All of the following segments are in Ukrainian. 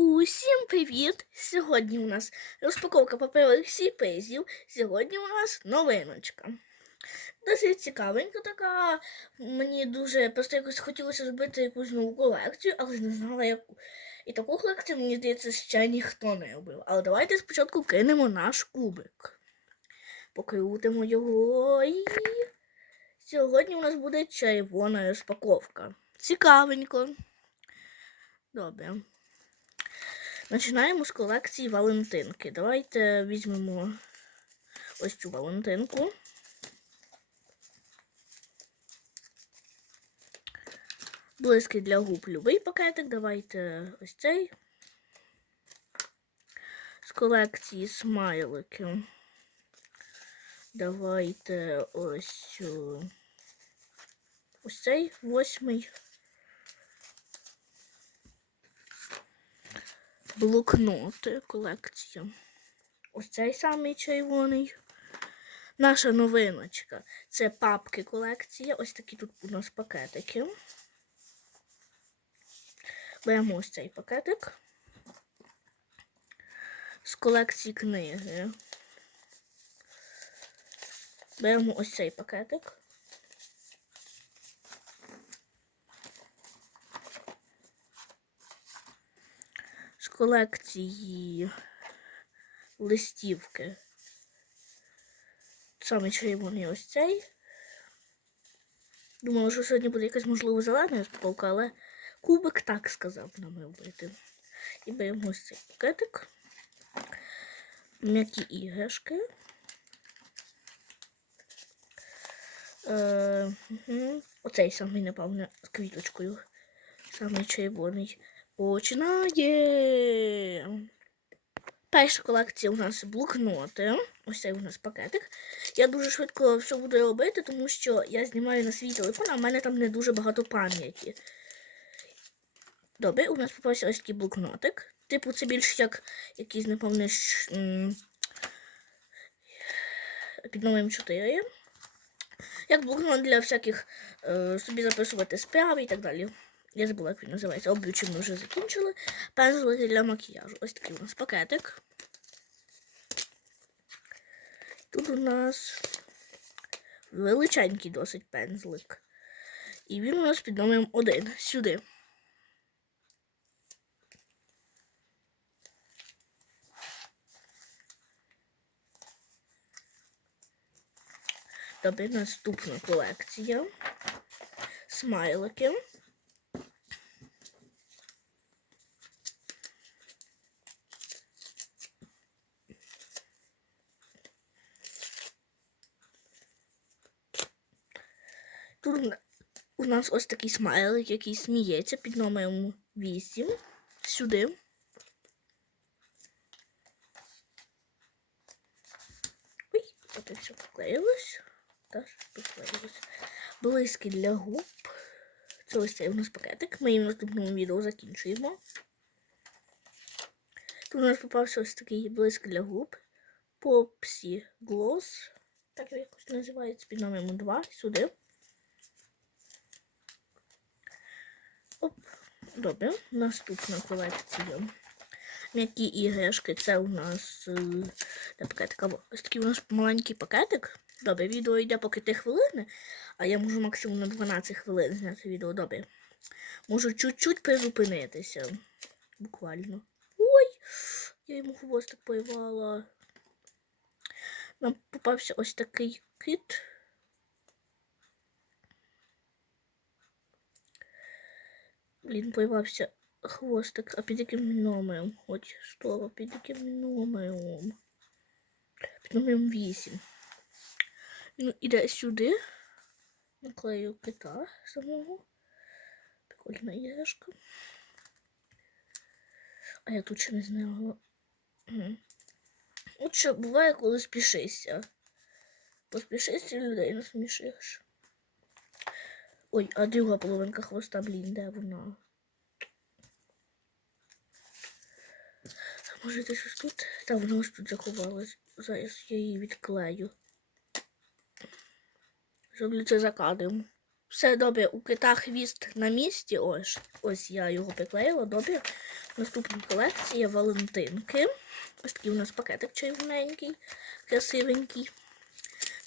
Усім привіт! Сьогодні у нас розпаковка паперових сюрпризів. Сьогодні у нас новиночка. Досить цікавенька така. Мені дуже просто якось хотілося зробити якусь нову колекцію, але не знала яку. І таку колекцію, мені здається, ще ніхто не робив. Але давайте спочатку кинемо наш кубик. Покрутимо його і. Сьогодні у нас буде червона розпаковка. Цікавенько. Добре. Починаємо з колекції Валентинки. Давайте візьмемо ось цю Валентинку. Близький для губ любий пакетик. Давайте ось цей. З колекції смайлики. Давайте ось ось цей восьмий. Блокноти колекція. Ось цей самий червоний. Наша новиночка. Це папки колекція. Ось такі тут у нас пакетики. Беремо ось цей пакетик. З колекції книги. Беремо ось цей пакетик. Колекції листівки. Саме червоний ось цей. Думала, що сьогодні буде якась можливо зелена розпаковка, але кубик так сказав нам робити. І беремо ось цей пакетик. М'які іграшки. Е, угу. Оцей самий, напевно, з квіточкою. Самий червоний. Починає. Перша колекція у нас блокноти. Ось цей у нас пакетик. Я дуже швидко все буду робити, тому що я знімаю на свій телефон, а в мене там не дуже багато пам'яті. Добре, у нас попався ось такий блокнотик. Типу, це більш як якийсь, напевне, під номером 4. Як блокнот для всяких е, собі записувати справи і так далі. Я забула, як він називається. Облючі ми вже закінчили. Пензлики для макіяжу. Ось такий у нас пакетик. Тут у нас величенький досить пензлик. І він у нас під номером один. Сюди. Добре, наступна колекція. Смайлики. Тут у нас ось такий смайлик, який сміється під номером 8. Сюди. Ой, от все поклеїлось. Теж поклеїлось. Близький для губ. Це ось цей у нас пакетик. Ми їм в наступному відео закінчуємо. Тут у нас попався ось такий блиск для губ. Попсі Gloss. Так якось називається під номером 2. Сюди. Оп, добре, наступна колекція. М'які іграшки. Це у нас де пакетика. Ось такий у нас маленький пакетик. Добре, відео йде поки 3 хвилини, а я можу максимум на 12 хвилин зняти відео. Добре. Можу чуть-чуть призупинитися. Буквально. Ой! Я йому хвостик порвала. Нам попався ось такий кит. Блін, появився хвостик, а під яким номером? Хоч стола, під яким номером? Під номером 8. Він іде сюди. Наклею кита самого. Прикольна іграшка. А я тут ще не знала. От що буває, коли спішишся. Поспішишся людей насмішиш. Ой, а друга половинка хвоста, блін, де вона? Може десь ось тут? Та вона ось тут заховалась. Зараз я її відклею. Зроблю це за кадром. Все добре, у кита хвіст на місці. Ось, ось я його приклеїла. Добре. Наступна колекція Валентинки. Ось такий у нас пакетик червоненький, красивенький.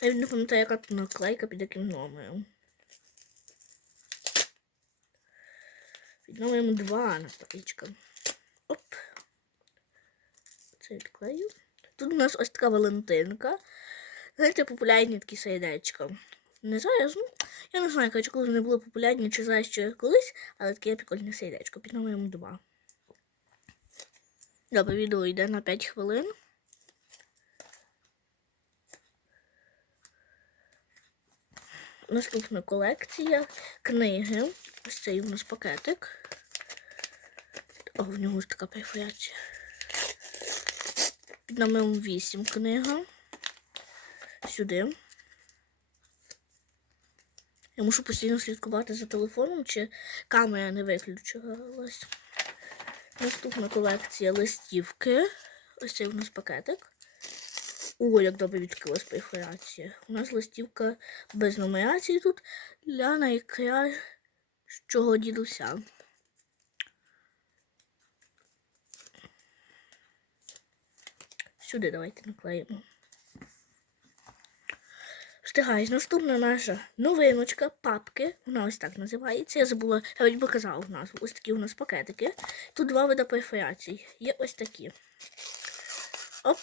Навіть не пам'ятаю, яка тут наклейка під яким номером. Під номером 2 наклеїчка. Оп. Це відклею. Тут у нас ось така Валентинка. Знаєте, популярні такі сердечка. Не зараз, ну, я не знаю, коротше, коли вони були популярні, чи зараз, чи колись, але таке прикольне сердечко під номером 2. Добре, відео йде на 5 хвилин. Наступна колекція книги. Ось цей у нас пакетик. О, в нього ось така перфорація. Під номером 8 книга. Сюди. Я мушу постійно слідкувати за телефоном, чи камера не виключилась. Наступна колекція листівки. Ось цей у нас пакетик. О, як добре відкрилась перфорація. У нас листівка без нумерації тут для найкращого дідуся. Сюди давайте наклеїмо. Встигаюсь. Наступна наша новиночка, папки. Вона ось так називається. Я забула, я хоч би казала назву. Ось такі у нас пакетики. Тут два види перфорацій. Є ось такі. Оп,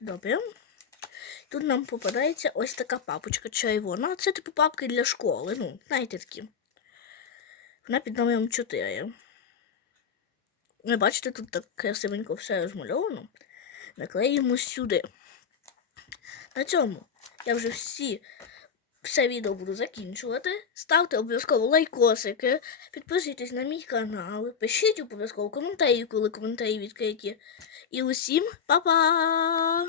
добре. Тут нам попадається ось така папочка червона. Це типу папки для школи. Ну, знаєте такі. Вона під номером 4. Ви бачите, тут так красивенько все розмальовано. Наклеїмо сюди. На цьому я вже всі все відео буду закінчувати. Ставте обов'язково лайкосики, підписуйтесь на мій канал, пишіть обов'язково коментарі, коли коментарі відкриті. І усім па-па!